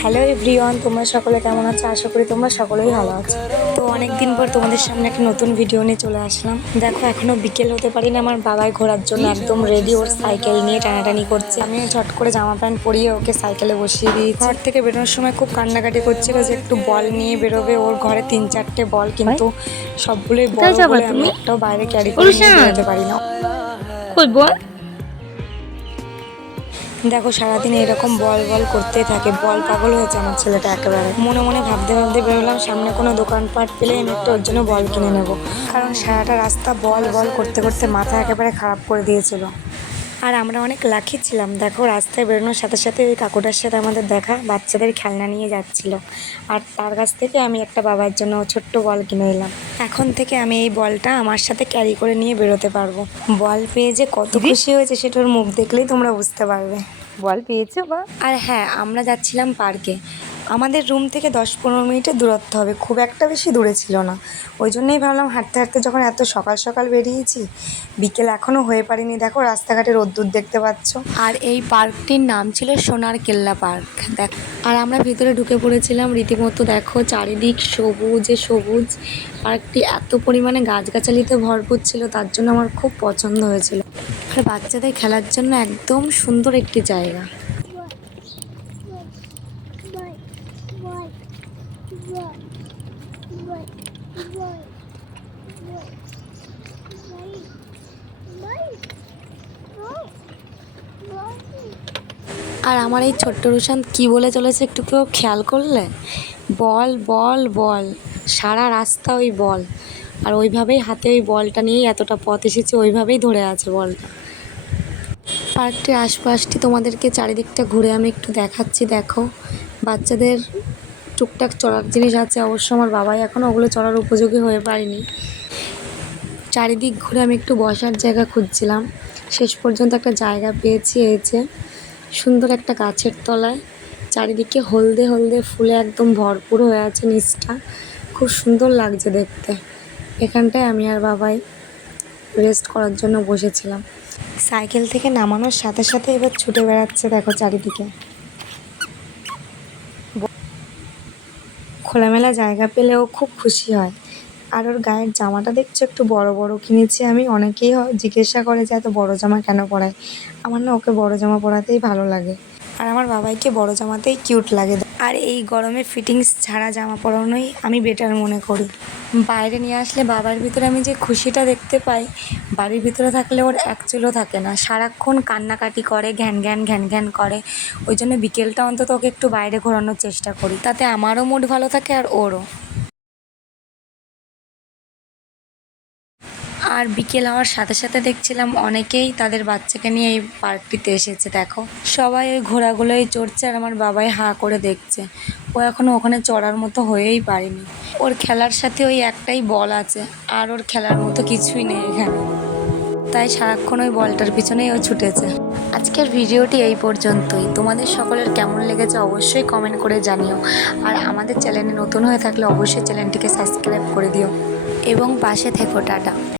Hello everyone তোমরা সকলে কেমন আছো? আশা করি তোমরা সকলেই ভালো আছো। তো অনেক দিন পর তোমাদের সামনে একটা নতুন ভিডিও নিয়ে চলে আসলাম। দেখো এখনও বিকেল হতে পারি না আমার বাবাই ঘোরার জন্য একদম রেডি ওর সাইকেল নিয়ে টানাটানি করছে। আমিও ঝট করে জামা প্যান্ট পরিয়ে ওকে সাইকেলে বসিয়ে দিই ঘর থেকে বেরোনোর সময় খুব কান্নাকাটি করছিল যে একটু বল নিয়ে বেরোবে। ওর ঘরে তিন চারটে বল কিন্তু সবগুলোই বলে আমি একটাও বাইরে ক্যারি করে! বেরোতে পারি না। বল? দেখো, সারাদিন এরকম বল বল করতে থাকে, বল পাগল হয়েছে আমার ছেলেটা একেবারে। মনে মনে ভাবতে ভাবতে বেরোলাম, সামনে কোনো দোকানপাট পেলে আমি একটু ওর জন্য বল কিনে নেব। কারণ সারাটা রাস্তা বল বল করতে করতে মাথা একেবারে খারাপ করে দিয়েছিল। আর আমরা অনেক লাকি ছিলাম। দেখো রাস্তায় বেরোনোর সাথে সাথে ওই কাকুটার সাথে আমাদের দেখা বাচ্চাদের খেলনা নিয়ে যাচ্ছিল। আর তার কাছ থেকে আমি একটা বাবার জন্য ছোট্ট বল কিনে এলাম। এখন থেকে আমি এই বলটা আমার সাথে ক্যারি করে নিয়ে বেরোতে পারব। বল পেয়ে যে কত খুশি হয়েছে সেটার মুখ দেখলেই তোমরা বুঝতে পারবে। বল পেয়েছ বা আর হ্যাঁ আমরা যাচ্ছিলাম পার্কে আমাদের রুম থেকে দশ পনেরো মিনিটের দূরত্ব হবে। খুব একটা বেশি দূরে ছিল না। ওই জন্যই ভাবলাম হাঁটতে হাঁটতে যখন এত সকাল সকাল বেরিয়েছি, বিকেল এখনও হয়ে পারিনি। দেখো রাস্তাঘাটে রোদ্দুর দেখতে পাচ্ছ। আর এই পার্কটির নাম ছিল সোনার কেল্লা পার্ক। দেখ, আর আমরা ভিতরে ঢুকে পড়েছিলাম। রীতিমতো দেখো চারিদিক সবুজে সবুজ। পার্কটি এত পরিমাণে গাছগাছালিতে ভরপুর ছিল, তার জন্য আমার খুব পছন্দ হয়েছিল। আর বাচ্চাদের খেলার জন্য একদম সুন্দর একটি জায়গা। আর আমার এই ছোট্ট রুশান কি বলে চলেছে একটু কেউ খেয়াল করলে? বল বল বল। সারা রাস্তা ওই বল। আর ওইভাবেই হাতে ওই বলটা নিয়েই এতটা পথ এসেছে, ওইভাবেই ধরে আছে বলটা। পার্কটির আশপাশটি তোমাদেরকে চারিদিকটা ঘুরে আমি একটু দেখাচ্ছি, দেখো। বাচ্চাদের টুকটাক চড়ার জিনিস আছে, অবশ্য আমার বাবাই এখনও ওগুলো চড়ার উপযোগী হয়ে পারেনি। চারিদিক ঘুরে আমি একটু বসার জায়গা খুঁজছিলাম। শেষ পর্যন্ত একটা জায়গা পেয়েছি এসে সুন্দর একটা গাছের তলায়। চারিদিকে হলদে হলদে ফুলে একদম ভরপুর হয়ে আছে নিচটা। খুব সুন্দর লাগছে দেখতে। এখানটায় আমি আর বাবাই রেস্ট করার জন্য বসেছিলাম। সাইকেল থেকে নামানোর সাথে সাথে এবার ছুটে বেড়াচ্ছে দেখো চারিদিকে। খোলামেলা জায়গা পেলে ও খুব খুশি হয়। আর ওর গায়ের জামাটা দেখছ একটু বড় বড় কিনেছি আমি। অনেকেই জিজ্ঞাসা করে যে এত বড় জামা কেন পরায়? আমার না ওকে বড় জামা পরাতেই ভালো লাগে। আর আমার বাবাইকে বড় জামাতেই কিউট লাগে। আর এই গরমে ফিটিংস ছাড়া জামা পরানোই আমি বেটার মনে করি। বাইরে নিয়ে আসলে বাবার ভিতরে আমি যে খুশিটা দেখতে পাই, বাড়ির ভিতরে থাকলে ওর এক চুলও থাকে না। সারাক্ষণ কান্নাকাটি করে, ঘ্যান ঘ্যান ঘ্যান ঘ্যান করে। ওই জন্য বিকেলটা অন্তত ওকে একটু বাইরে ঘোরানোর চেষ্টা করি। তাতে আমারও মুড ভালো থাকে আর ওরও। আর বিকেল হওয়ার সাথে সাথে দেখছিলাম অনেকেই তাদের বাচ্চাকে নিয়ে এই পার্কটিতে এসেছে, দেখো। সবাই ওই ঘোড়াগুলোই চড়ছে আর আমার বাবাই হাঁ করে দেখছে। ও এখনও ওখানে চড়ার মতো হয়েই পারেনি। ওর খেলার সাথে ওই একটাই বল আছে, আর ওর খেলার মতো কিছুই নেই এখানে। তাই সারাক্ষণ ওই বলটার পিছনেই ও ছুটেছে। আজকের ভিডিওটি এই পর্যন্তই। তোমাদের সকলের কেমন লেগেছে অবশ্যই কমেন্ট করে জানিও। আর আমাদের চ্যানেলে নতুন হয়ে থাকলে অবশ্যই চ্যানেলটিকে সাবস্ক্রাইব করে দিও। এবং পাশে থেকো, টাটা।